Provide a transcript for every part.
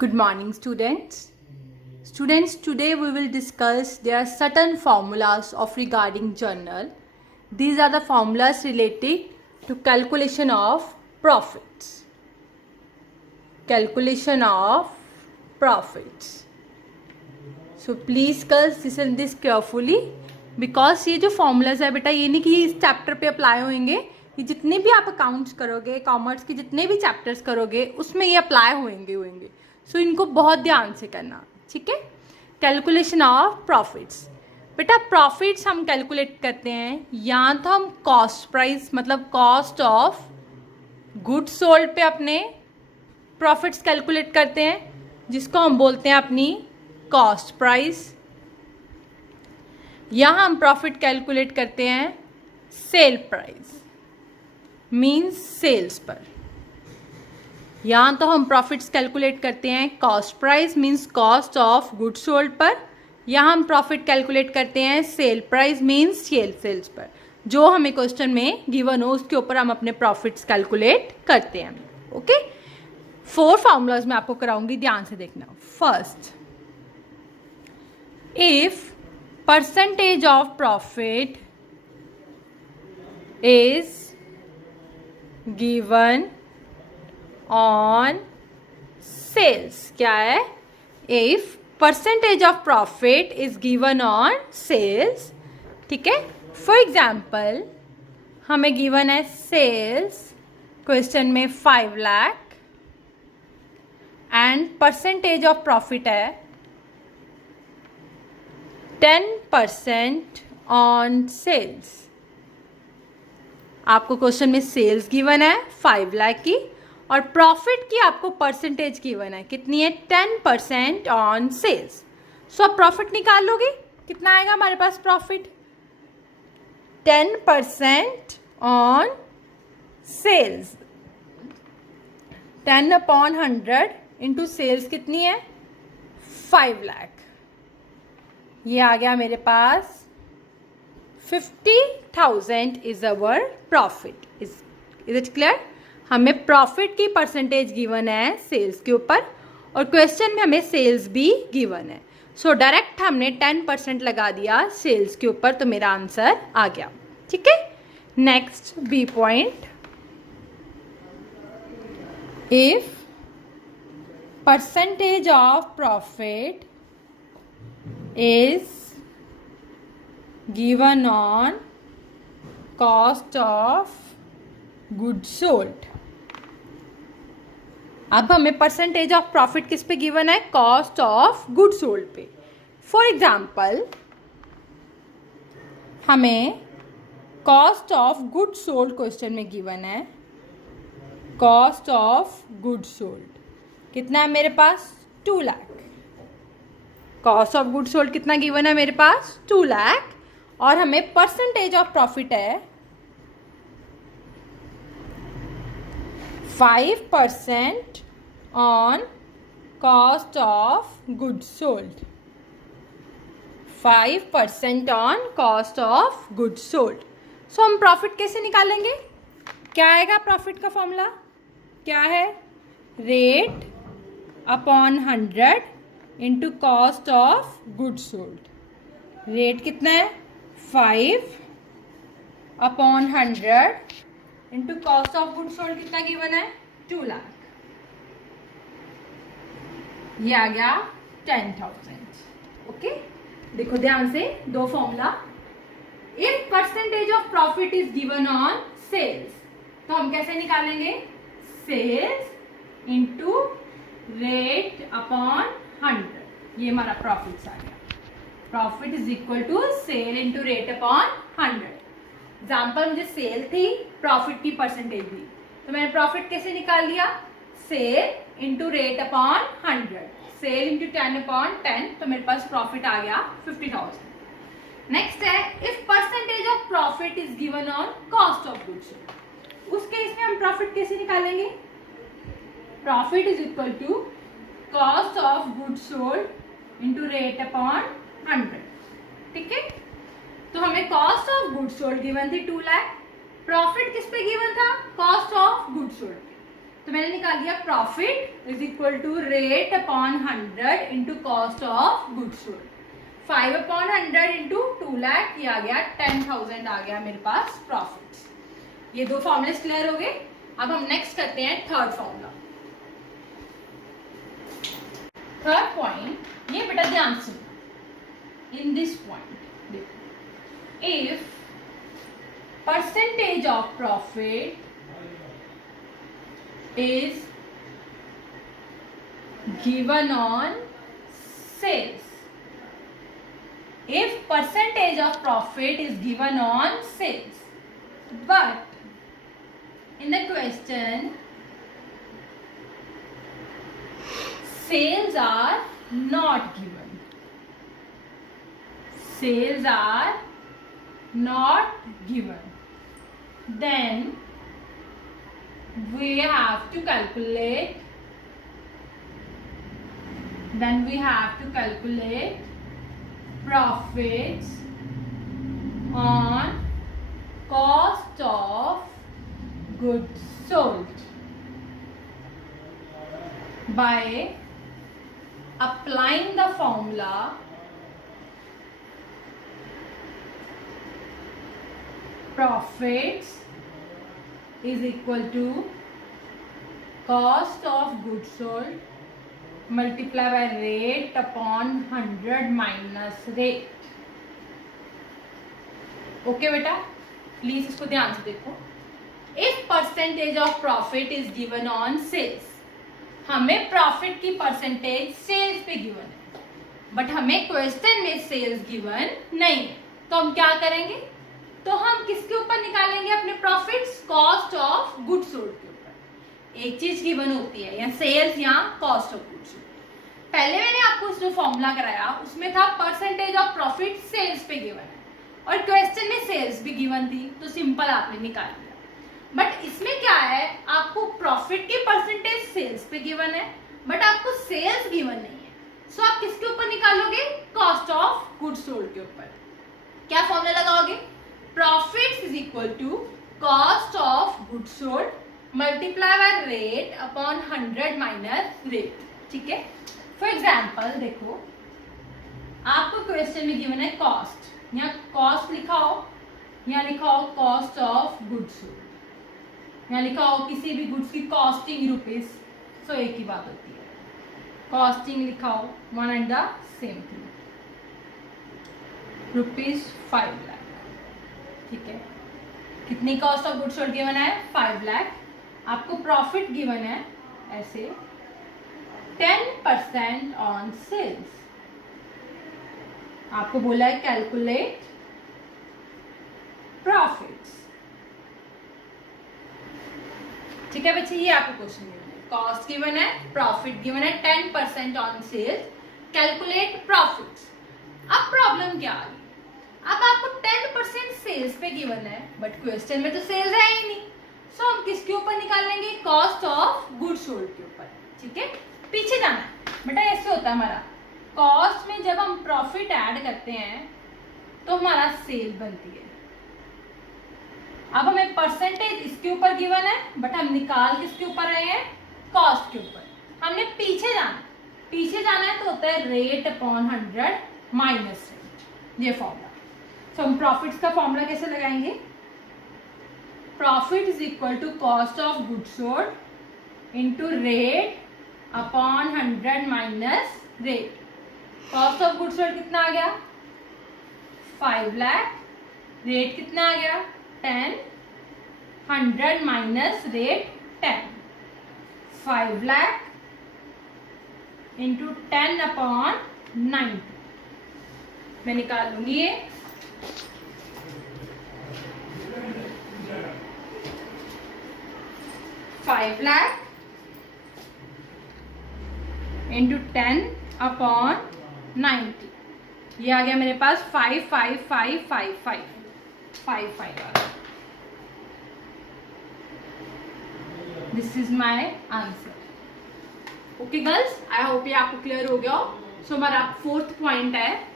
Good morning, students. Students, today we will discuss there are certain formulas of regarding journal. These are the formulas related to calculation of profits. Calculation of profits. So please listen this carefully because ये जो formulas है बेटा ये नहीं कि इस chapter पे apply होंगे, ये जितने भी आप अकाउंट्स करोगे, कॉमर्स के जितने भी चैप्टर्स करोगे उसमें ये अप्लाई होंगे. सो इनको बहुत ध्यान से करना, ठीक है. Calculation of profits. बेटा प्रॉफिट्स हम कैलकुलेट करते हैं या तो हम कॉस्ट प्राइस मतलब कॉस्ट ऑफ गुड्स सोल्ड पे अपने प्रॉफिट्स कैलकुलेट करते हैं जिसको हम बोलते हैं अपनी कॉस्ट प्राइस, या हम प्रॉफिट कैलकुलेट करते हैं सेल प्राइस मींस सेल्स पर. यहाँ तो हम प्रॉफिट्स कैलकुलेट करते हैं cost price means cost of goods sold पर, या हम प्रॉफिट कैलकुलेट करते हैं सेल प्राइस मींस सेल्स पर. जो हमें क्वेश्चन में गिवन हो उसके ऊपर हम अपने प्रॉफिट्स कैलकुलेट करते हैं. ओके, 4 फॉर्मूलाज मैं आपको कराऊंगी, ध्यान से देखना. First, if percentage of profit is given on sales. क्या है? If percentage of profit is given on sales. ठीक है. फॉर एग्जाम्पल हमें गिवन है सेल्स क्वेश्चन में 5 lakh and percentage of profit है 10% ऑन सेल्स. आपको क्वेश्चन में सेल्स गिवन है 5 लाख की और प्रॉफिट की आपको परसेंटेज गिवन है कितनी है 10% ऑन सेल्स. सो आप प्रॉफिट निकाल लोगे, कितना आएगा हमारे पास profit 10% on sales. 10/100 into sales कितनी है 5 लाख. ये आ गया मेरे पास 50,000 is our profit. Is it clear? हमें प्रॉफिट की परसेंटेज गिवन है सेल्स के ऊपर और क्वेश्चन में हमें सेल्स भी गिवन है. सो डायरेक्ट हमने 10% लगा दिया सेल्स के ऊपर तो मेरा आंसर आ गया. ठीक है. Next B point, if percentage of profit is given on cost of goods sold. अब हमें परसेंटेज ऑफ प्रॉफिट किस पे गिवन है कॉस्ट ऑफ गुड्स सोल्ड पे. फॉर एग्जाम्पल हमें cost of goods sold question में गिवन है कॉस्ट ऑफ गुड्स सोल्ड कितना है मेरे पास 2 lakh. Cost of goods sold कितना गिवन है मेरे पास 2 लाख और हमें परसेंटेज ऑफ प्रॉफिट है 5% on cost of goods sold. 5% on cost of goods sold. So हम प्रॉफिट कैसे निकालेंगे? क्या आएगा प्रॉफिट का फॉर्मूला? क्या है? Rate upon 100 into cost of goods sold. Rate कितना है 5/100 into cost of goods sold कितना गिवन है 2 लाख. ये आ गया 10,000. ओके, देखो ध्यान से 2 formula. If percentage of profit is given on sales तो हम कैसे निकालेंगे? Sales into rate upon 100. ये हमारा प्रॉफिट आ गया. Profit is equal to sale into rate upon 100. Example मुझे सेल थी, प्रॉफिट की परसेंटेज थी तो मैंने प्रॉफिट कैसे निकाल लिया? Sale into rate upon 100. Sale into 10/10 तो मेरे पास प्रॉफिट आ गया 50,000. नेक्स्ट है if percentage of profit is given on cost of goods. उस केस में हम प्रॉफिट कैसे निकालेंगे? Profit is equal to cost of goods sold into rate upon 100. ठीक है. तो हमें cost of goods sold given थी 2 लाख. प्रॉफिट किस पे गिवन था? Cost of goods sold. तो मैंने निकाल दिया profit is equal to rate upon 100 into cost of goods sold. 5 upon 100 into 2 lakh, ये आ गया 10,000 आ गया मेरे पास प्रॉफिट। ये दो फॉर्मूले क्लियर हो गए। अब हम नेक्स्ट करते हैं थर्ड फॉर्मूला। थर्ड पॉइंट, ये बेटा ध्यान से इन दिस पॉइंट देखो, if percentage of profit is given on sales. If percentage of profit is given on sales, but in the question sales are not given, sales are not given, then we have to calculate profits on cost of goods sold by applying the formula profits is equal to cost of goods sold multiply by rate upon 100 minus rate। Okay बेटा, please इसको ध्यान से देखो। If percentage of profit is given on sales, हमें profit की percentage sales पे given है, but हमें क्वेश्चन में सेल्स गिवन नहीं है, तो हम क्या करेंगे? तो हम किसके ऊपर निकालेंगे अपने profits? Cost of goods sold के ऊपर। एक चीज गिवन होती है, या सेल्स या कॉस्ट ऑफ गुड्स सोल्ड। पहले मैंने आपको जो फॉर्मूला कराया उसमें था परसेंटेज ऑफ प्रॉफिट सेल्स पे गिवन है, और क्वेश्चन में सेल्स भी गिवन थी, तो सिंपल आपने निकाल दिया। बट इसमें क्या है, आपको प्रॉफिट की परसेंटेज सेल्स पे गिवन है, बट आपको सेल्स गिवन नहीं है। सो आप किसके ऊपर निकालोगे? कॉस्ट ऑफ गुड्स सोल्ड के ऊपर। क्या फॉर्मूला लगाओगे? Profits is equal to cost of goods sold multiply by rate upon 100 minus rate। ठीक है, फॉर एग्जाम्पल देखो, आपको क्वेश्चन में गिवन है कॉस्ट, यहाँ कॉस्ट लिखा हो, यहाँ लिखा हो कॉस्ट ऑफ गुड्स सोल्ड, यहाँ लिखा हो किसी भी गुड्स की कॉस्टिंग रुपीज, सो एक ही बात होती है, कॉस्टिंग लिखा हो, one and the same thing, ₹5 lakh. ठीक है, कितनी cost of goods sold given है? 5 लाख। आपको प्रॉफिट गिवन है ऐसे 10% ऑन सेल्स। आपको बोला है कैलकुलेट प्रॉफिट्स। ठीक है बच्चे, ये आपको क्वेश्चन गिवन है, कॉस्ट गिवन है, प्रॉफिट गिवन है 10% ऑन सेल्स, कैलकुलेट प्रॉफिट्स। अब प्रॉब्लम क्या आ गई? अब आपको 10% सेल्स पे गिवन है, बट क्वेश्चन में तो सेल्स है ही नहीं, सो हम किसके ऊपर निकालेंगे? कॉस्ट ऑफ गुड्स सोल्ड के ऊपर। ठीक है, पीछे जाना है बेटा, ऐसे होता है हमारा कॉस्ट में जब हम प्रॉफिट ऐड करते हैं तो हमारा सेल बनती है। अब हमें परसेंटेज इसके ऊपर गिवन है, बट हम निकाल किसके ऊपर रहे हैं? कॉस्ट के ऊपर। हमने पीछे जाना है तो होता है रेट अपॉन 100 माइनस रेट, ये फॉर्मूला। तो हम प्रॉफिट्स का फॉर्मूला कैसे लगाएंगे? Profit is equal to cost of goods sold into rate upon 100 minus rate. Cost of goods sold कितना आ गया? 5 लाख। रेट कितना आ गया? 10। 100 minus rate 10, 5 lakh into 10 upon 90। मैं निकाल लूंगी ये, $5 लाख इंटू 10 अपॉन 90, ये आ गया मेरे पास 55555 this is my answer. Okay girls, I hope ये आपको क्लियर हो गया हो। सो हमारा 4th पॉइंट है,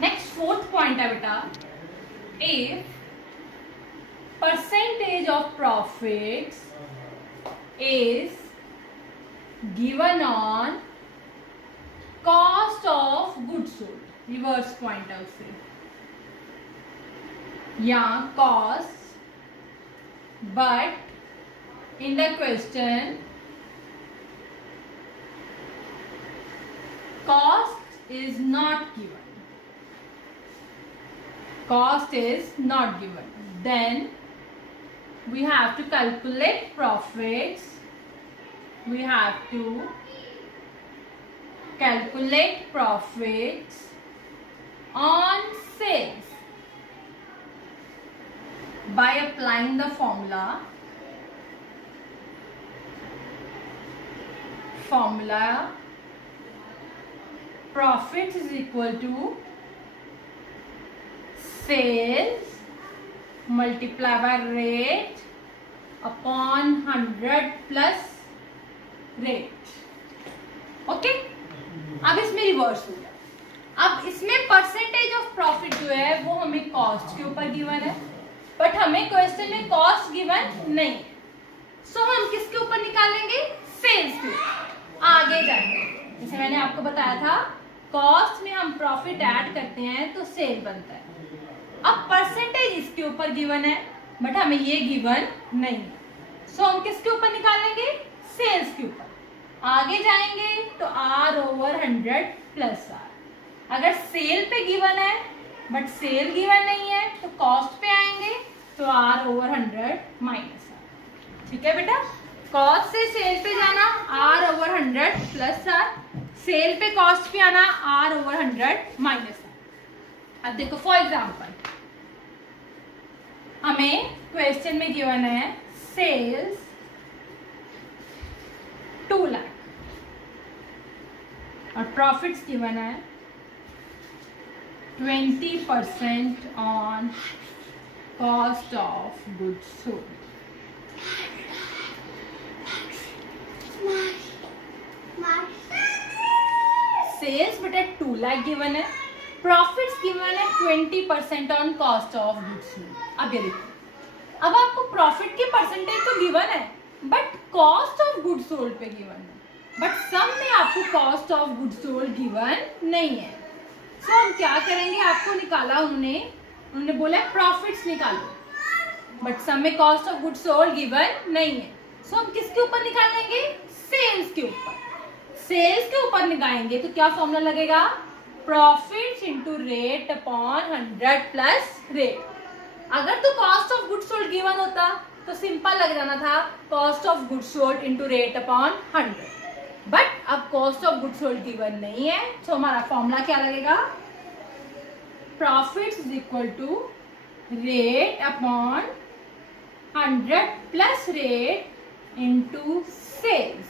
नेक्स्ट 4th पॉइंट है बेटा, if percentage of profits is given on cost of goods sold. Reverse point out से यहाँ cost, but in the question cost is not given. Cost is not given. Then we have to calculate profits. We have to calculate profits on sales by applying the formula. Profits is equal to sales multiplied by rate upon 100 plus rate. Okay, अब इसमें reverse हो गया. अब इसमें percentage of profit जो है वो हमें कॉस्ट के ऊपर गिवन है, बट हमें क्वेश्चन में कॉस्ट गिवन नहीं है. सो हम किसके ऊपर निकालेंगे? सेल्स के ऊपर. आगे जाएंगे, जैसे मैंने आपको बताया था, कॉस्ट में हम प्रॉफिट ऐड करते हैं तो सेल बनता है. अब परसेंटेज इसके ऊपर गिवन है, बट हमें ये गिवन नहीं है. सो हम किसके ऊपर निकालेंगे? सेल्स के ऊपर. आगे जाएंगे तो R ओवर 100 प्लस R. अगर सेल पे गिवन है बट सेल गिवन नहीं है तो कॉस्ट पे आएंगे तो R ओवर 100 माइनस R. ठीक है बेटा, कॉस्ट से सेल पे जाना R over 100 plus R, sale पे कॉस्ट पे आना R ओवर 100 माइनस R. अब देखो फॉर एग्जाम्पल हमें क्वेश्चन में गिवन है सेल्स 2 लाख और प्रॉफिट्स गिवन है 20% on cost of goods sold. Sales बटा 2 लाख गिवन है, प्रॉफिट्स गिवन है 20% on cost of goods sold. अब ये देखो, अब आपको प्रॉफिट की परसेंटेज तो गिवन है but cost of goods sold पे गिवन है, बट सम में आपको cost of goods sold given नहीं है. सो हम क्या करेंगे, आपको निकाला उन्होंने बोला प्रॉफिट्स निकालो, बट सम में cost of goods sold given नहीं है. सो हम किसके ऊपर निकालेंगे? सेल्स के ऊपर. सेल्स के ऊपर निकालेंगे तो क्या फॉर्मूला लगेगा? Profits into rate upon 100 plus rate. अगर तो cost of goods sold given होता तो सिंपल लग जाना था cost of goods sold into rate upon 100, but अब cost of goods sold given नहीं है. तो हमारा फॉर्मूला क्या लगेगा? Profits is equal to rate upon 100 plus rate into sales.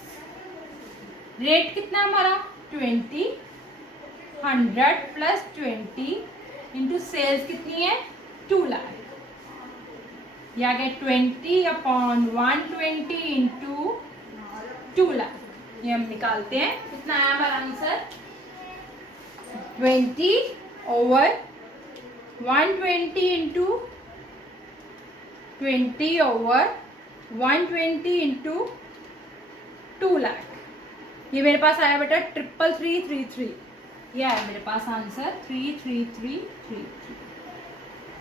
Rate कितना हमारा? 20, 100 प्लस 20 इंटू सेल्स कितनी है? 2 लाख. या गया 20 अपॉन 120 इंटू 2 लाख. ये हम निकालते हैं, कितना आया हमारा answer? 20 over 120 into 20 over 120 into 2 lakh. ये मेरे पास आया बेटा 33333. ये आया मेरे पास answer 33333.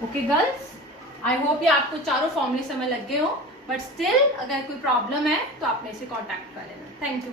Okay girls, I hope ये आपको चारों फॉर्मूले समझ लग गए हो, बट स्टिल अगर कोई प्रॉब्लम है तो आप मेरे से कांटेक्ट कर लेना. Thank you.